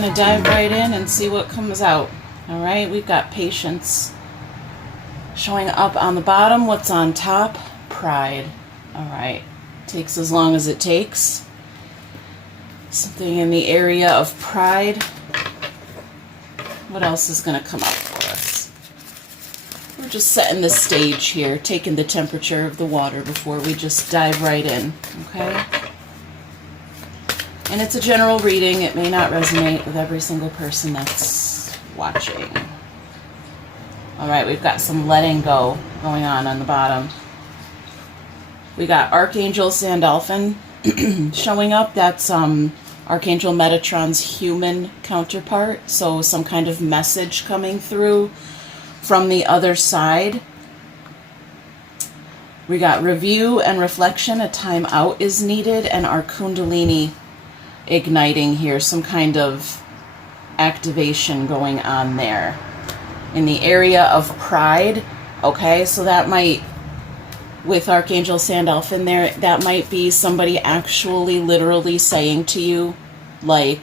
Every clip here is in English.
going to dive right in and see what comes out. All right, we've got patience showing up on the bottom. What's on top? Pride. All right, takes as long as it takes. Something in the area of pride. What else is going to come up for us? We're just setting the stage here, taking the temperature of the water before we just dive right in, okay? And it's a general reading. It may not resonate with every single person that's watching. All right, we've got some letting go going on the bottom. We got Archangel Sandalphon showing up. That's Archangel Metatron's human counterpart. So some kind of message coming through from the other side. We got review and reflection. A time out is needed, and our Kundalini igniting here. Some kind of activation going on there in the area of pride. Okay, so that might, with Archangel Sandalphon there, that might be somebody actually literally saying to you, like,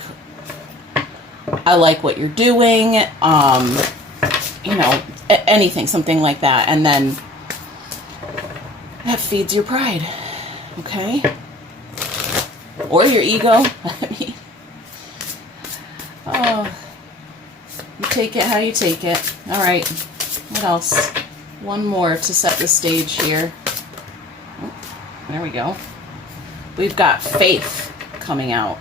I like what you're doing, you know, anything, something like that. And then that feeds your pride, okay? Or your ego. I mean, oh, you take it how you take it. All right, what else? One more to set the stage here. Oh, there we go. We've got faith coming out.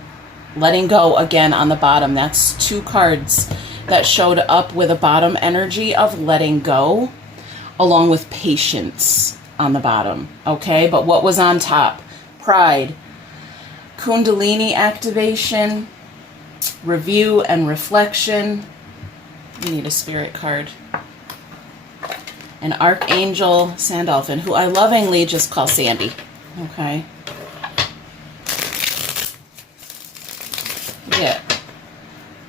Letting go again on the bottom. That's two cards that showed up with a bottom energy of letting go, along with patience on the bottom. Okay, but what was on top? Pride, Kundalini activation, review and reflection. We need a spirit card. And Archangel Sandalphon, who I lovingly just call Sandy. Okay. Yeah.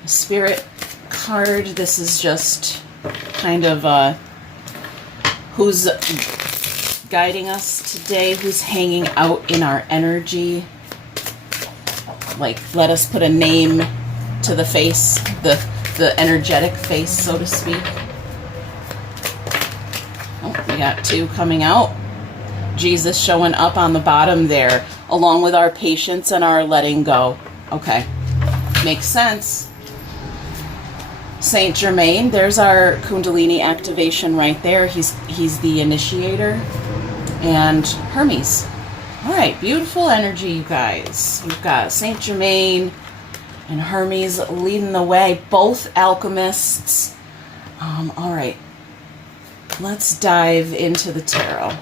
A spirit card. This is just kind of who's guiding us today, who's hanging out in our energy. Like, let us put a name to the face, the energetic face, so to speak. Oh, we got two coming out. Jesus showing up on the bottom there, along with our patience and our letting go. Okay, makes sense. Saint Germain, there's our Kundalini activation right there. He's the initiator. And Hermes. All right, beautiful energy, you guys. You've got Saint Germain and Hermes leading the way, both alchemists. All right, let's dive into the tarot.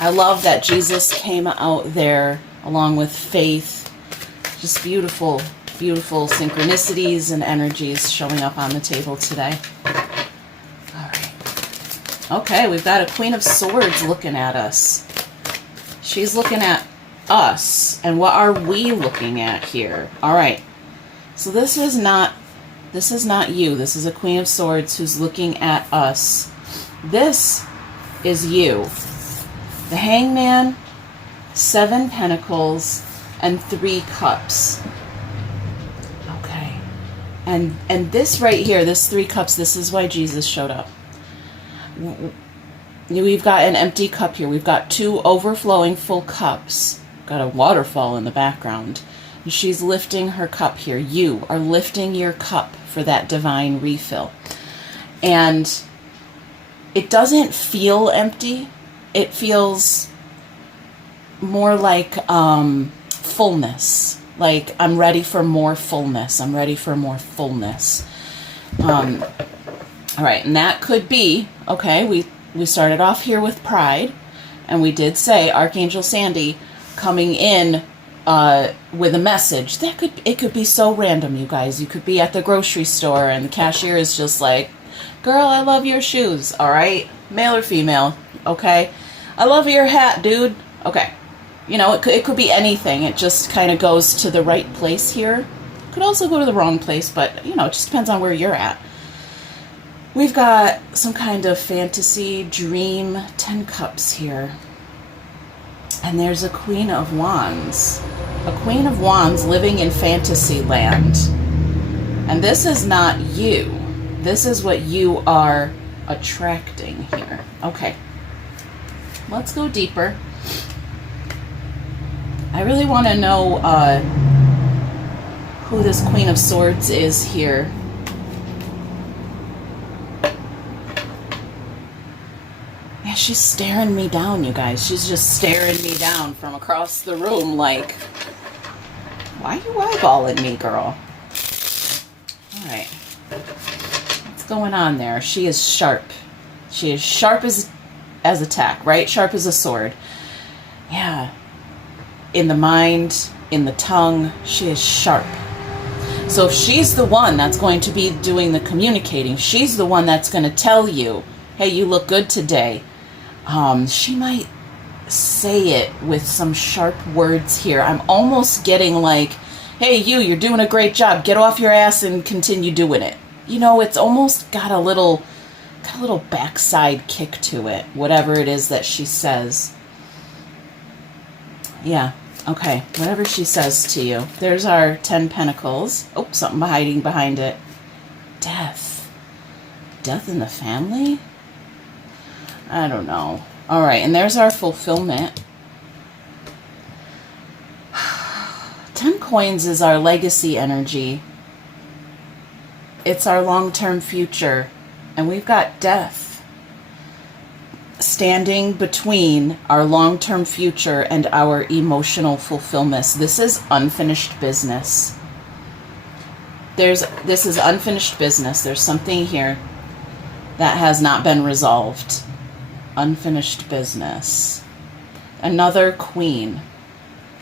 I love that Jesus came out there along with faith. Just beautiful, beautiful synchronicities and energies showing up on the table today. All right. Okay, we've got a Queen of Swords looking at us. She's looking at us. And what are we looking at here? All right. So this is not you. This is a Queen of Swords who's looking at us. This is you. The Hangman, 7 Pentacles, and 3 Cups. Okay. And this right here, this 3 Cups, this is why Jesus showed up. We've got an empty cup here. We've got 2 overflowing full cups. Got a waterfall in the background. And she's lifting her cup here. You are lifting your cup for that divine refill. And it doesn't feel empty. It feels more like fullness. Like, I'm ready for more fullness. I'm ready for more fullness. All right, and that could be, okay, we started off here with pride, and we did say Archangel Sandy coming in with a message. It could be so random, you guys. You could be at the grocery store, and the cashier is just like, girl, I love your shoes, all right? Male or female, okay? I love your hat, dude. Okay. You know, it could be anything. It just kind of goes to the right place here. Could also go to the wrong place, but, you know, it just depends on where you're at. We've got some kind of fantasy, dream, 10 Cups here. And there's a Queen of Wands. A Queen of Wands living in fantasy land. And this is not you. This is what you are attracting here. Okay. Let's go deeper. I really want to know who this Queen of Swords is here. Yeah, she's staring me down, you guys. She's just staring me down from across the room like, why are you eyeballing me, girl? All right. What's going on there? She is sharp. She is sharp as attack, right? Sharp as a sword. Yeah. In the mind, in the tongue, she is sharp. So if she's the one that's going to be doing the communicating, she's the one that's going to tell you, hey, you look good today. She might say it with some sharp words here. I'm almost getting like, hey, you're doing a great job. Get off your ass and continue doing it. You know, it's almost got a little backside kick to it, whatever it is that she says. Yeah, okay, whatever she says to you. There's our 10 Pentacles. Oh, something hiding behind it. Death. Death in the family? I don't know. All right, and there's our fulfillment. 10 coins is our legacy energy. It's our long-term future. And we've got death standing between our long-term future and our emotional fulfillment. This is unfinished business. This is unfinished business. There's something here that has not been resolved. Unfinished business. Another queen.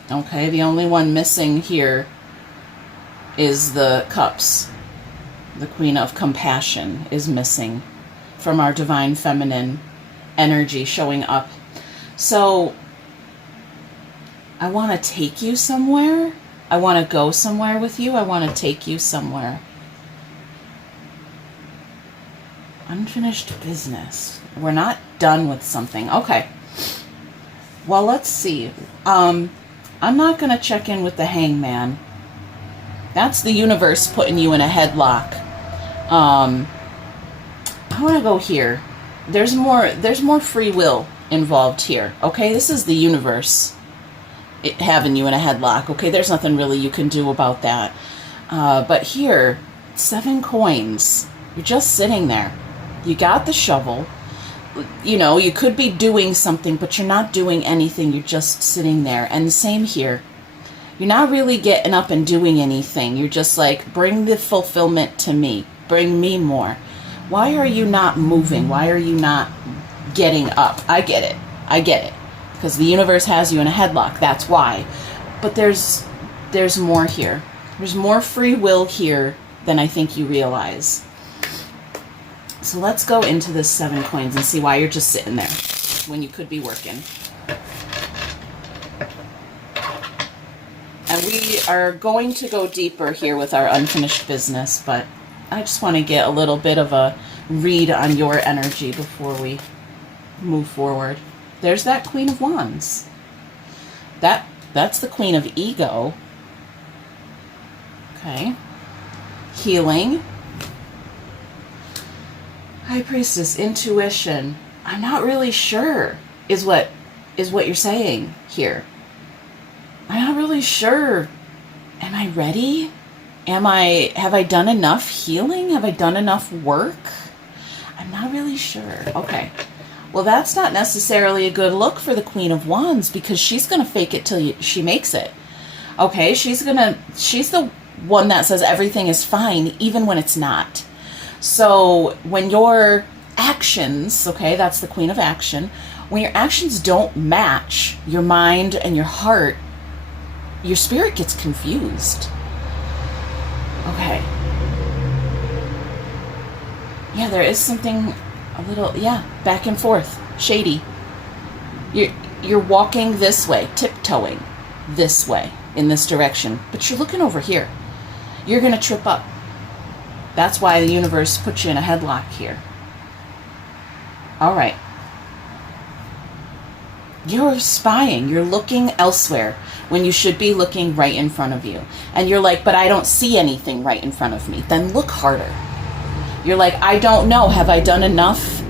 Okay, the only one missing here is the cups. The Queen of Compassion is missing from our divine feminine energy showing up. So I want to take you somewhere. I want to go somewhere with you. I want to take you somewhere. Unfinished business. We're not done with something. Okay. Well, let's see. I'm not going to check in with the Hangman. That's the universe putting you in a headlock. I want to go here. There's more free will involved here. Okay, this is the universe having you in a headlock. Okay, there's nothing really you can do about that. But here, 7 coins. You're just sitting there. You got the shovel. You know, you could be doing something, but you're not doing anything. You're just sitting there. And the same here. You're not really getting up and doing anything. You're just like, bring the fulfillment to me. Bring me more. Why are you not moving? Why are you not getting up? I get it. I get it. Because the universe has you in a headlock. That's why. But there's more here. There's more free will here than I think you realize. So let's go into this 7 coins and see why you're just sitting there when you could be working. And we are going to go deeper here with our unfinished business, but I just want to get a little bit of a read on your energy before we move forward. There's that Queen of Wands. That's the Queen of Ego. Okay. Healing. High Priestess, intuition. I'm not really sure is what you're saying here. I'm not really sure. Am I ready? Have I done enough healing? Have I done enough work? I'm not really sure. Okay. Well, that's not necessarily a good look for the Queen of Wands because she's going to fake it till she makes it. Okay? She's the one that says everything is fine even when it's not. So when your actions, okay, that's the Queen of Action, when your actions don't match your mind and your heart, your spirit gets confused. Okay. Yeah, there is something a little, back and forth, shady. You're walking this way, tiptoeing this way, in this direction, but you're looking over here. You're going to trip up. That's why the universe puts you in a headlock here. All right. You're spying. You're looking elsewhere when you should be looking right in front of you. And you're like, but I don't see anything right in front of me. Then look harder. You're like, I don't know. Have I done enough?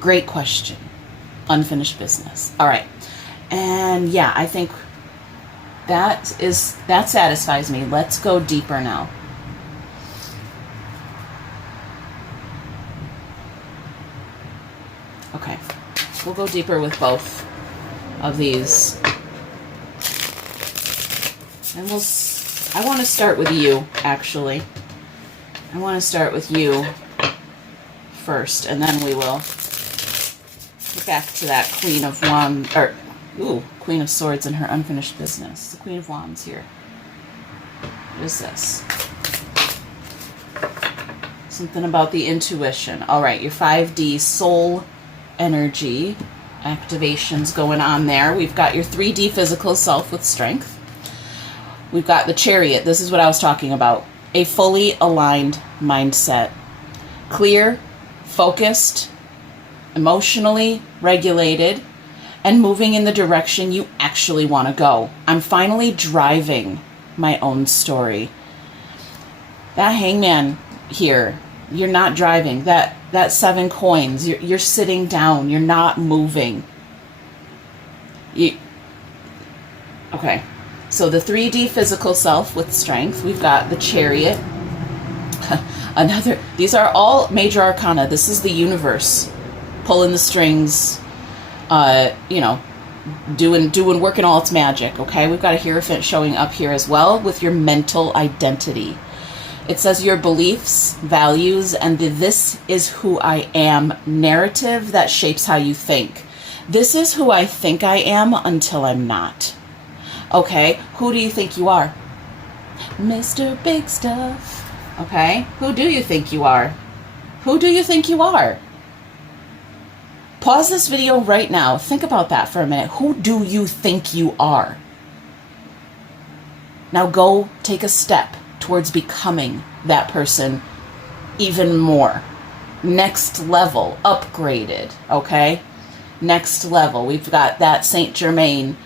Great question. Unfinished business. All right. And yeah, I think that satisfies me. Let's go deeper now. Okay. We'll go deeper with both of these. And I want to start with you, actually. I want to start with you first, and then we will get back to that Queen of Wands, or, Queen of Swords and her unfinished business. The Queen of Wands here. What is this? Something about the intuition. All right, your 5D soul energy activations going on there. We've got your 3D physical self with strength. We've got the Chariot. This is what I was talking about. A fully aligned mindset. Clear, focused, emotionally regulated, and moving in the direction you actually want to go. I'm finally driving my own story. That Hangman here, you're not driving. That 7 coins, you're sitting down. You're not moving. Okay. So the 3D physical self with strength. We've got the Chariot. These are all major arcana. This is the universe pulling the strings, working all its magic. Okay. We've got a Hierophant showing up here as well with your mental identity. It says your beliefs, values, and the "this is who I am" narrative that shapes how you think. This is who I think I am until I'm not. Okay, who do you think you are? Mr. Big Stuff. Okay, who do you think you are? Who do you think you are? Pause this video right now. Think about that for a minute. Who do you think you are? Now go take a step towards becoming that person even more. Next level, upgraded, okay? Next level. We've got that Saint Germain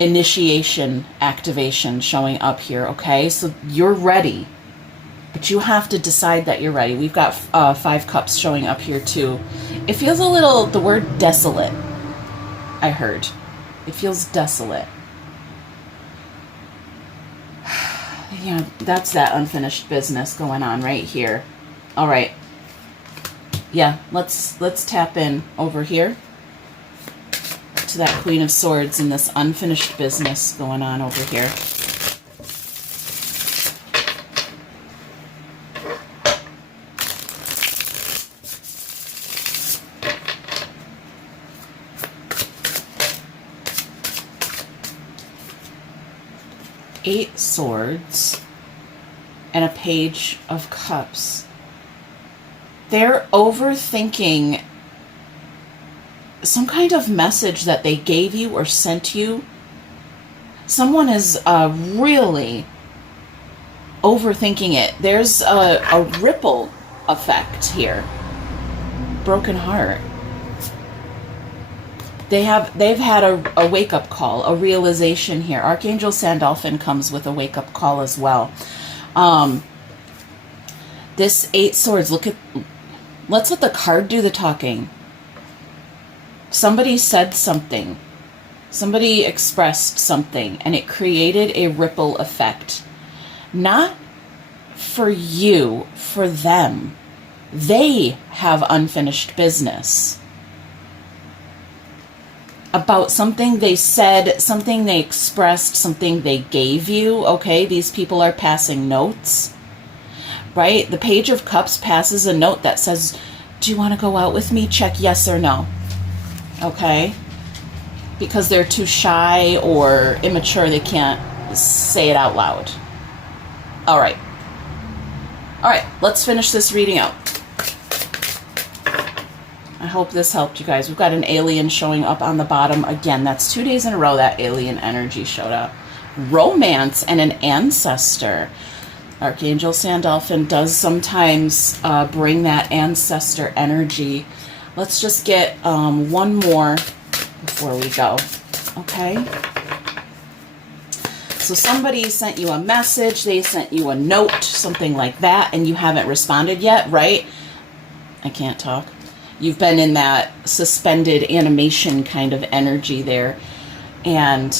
initiation activation showing up here, okay? So you're ready, but you have to decide that you're ready. We've got 5 cups showing up here too. It feels a little, the word desolate, I heard. It feels desolate. Yeah, that's that unfinished business going on right here. All right. Yeah, let's tap in over here to that Queen of Swords and this unfinished business going on over here. Eight Swords and a Page of Cups. They're overthinking some kind of message that they gave you or sent you. Someone is really overthinking it. There's a ripple effect here. Broken heart. They've had a wake-up call, a realization here. Archangel Sandalphon comes with a wake-up call as well. This 8 Swords, let's let the card do the talking. Somebody said something. Somebody expressed something, and it created a ripple effect. Not for you, for them. They have unfinished business about something they said, something they expressed, something they gave you, okay? These people are passing notes, right? The Page of Cups passes a note that says, do you want to go out with me? Check yes or no, okay? Because they're too shy or immature, they can't say it out loud. All right, let's finish this reading out. I hope this helped you guys. We've got an alien showing up on the bottom. Again, that's 2 days in a row that alien energy showed up. Romance and an ancestor. Archangel Sandalphon does sometimes bring that ancestor energy. Let's just get one more before we go, okay? So somebody sent you a message, they sent you a note, something like that, and you haven't responded yet, right? I can't talk. You've been in that suspended animation kind of energy there. And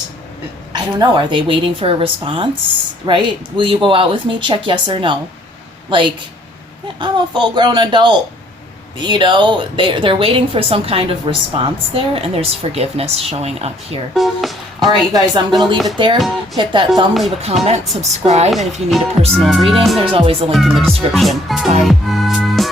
I don't know, are they waiting for a response, right? Will you go out with me? Check yes or no. Like, I'm a full-grown adult. You know, they're waiting for some kind of response there, and there's forgiveness showing up here. All right, you guys, I'm going to leave it there. Hit that thumb, leave a comment, subscribe, and if you need a personal reading, there's always a link in the description. Bye.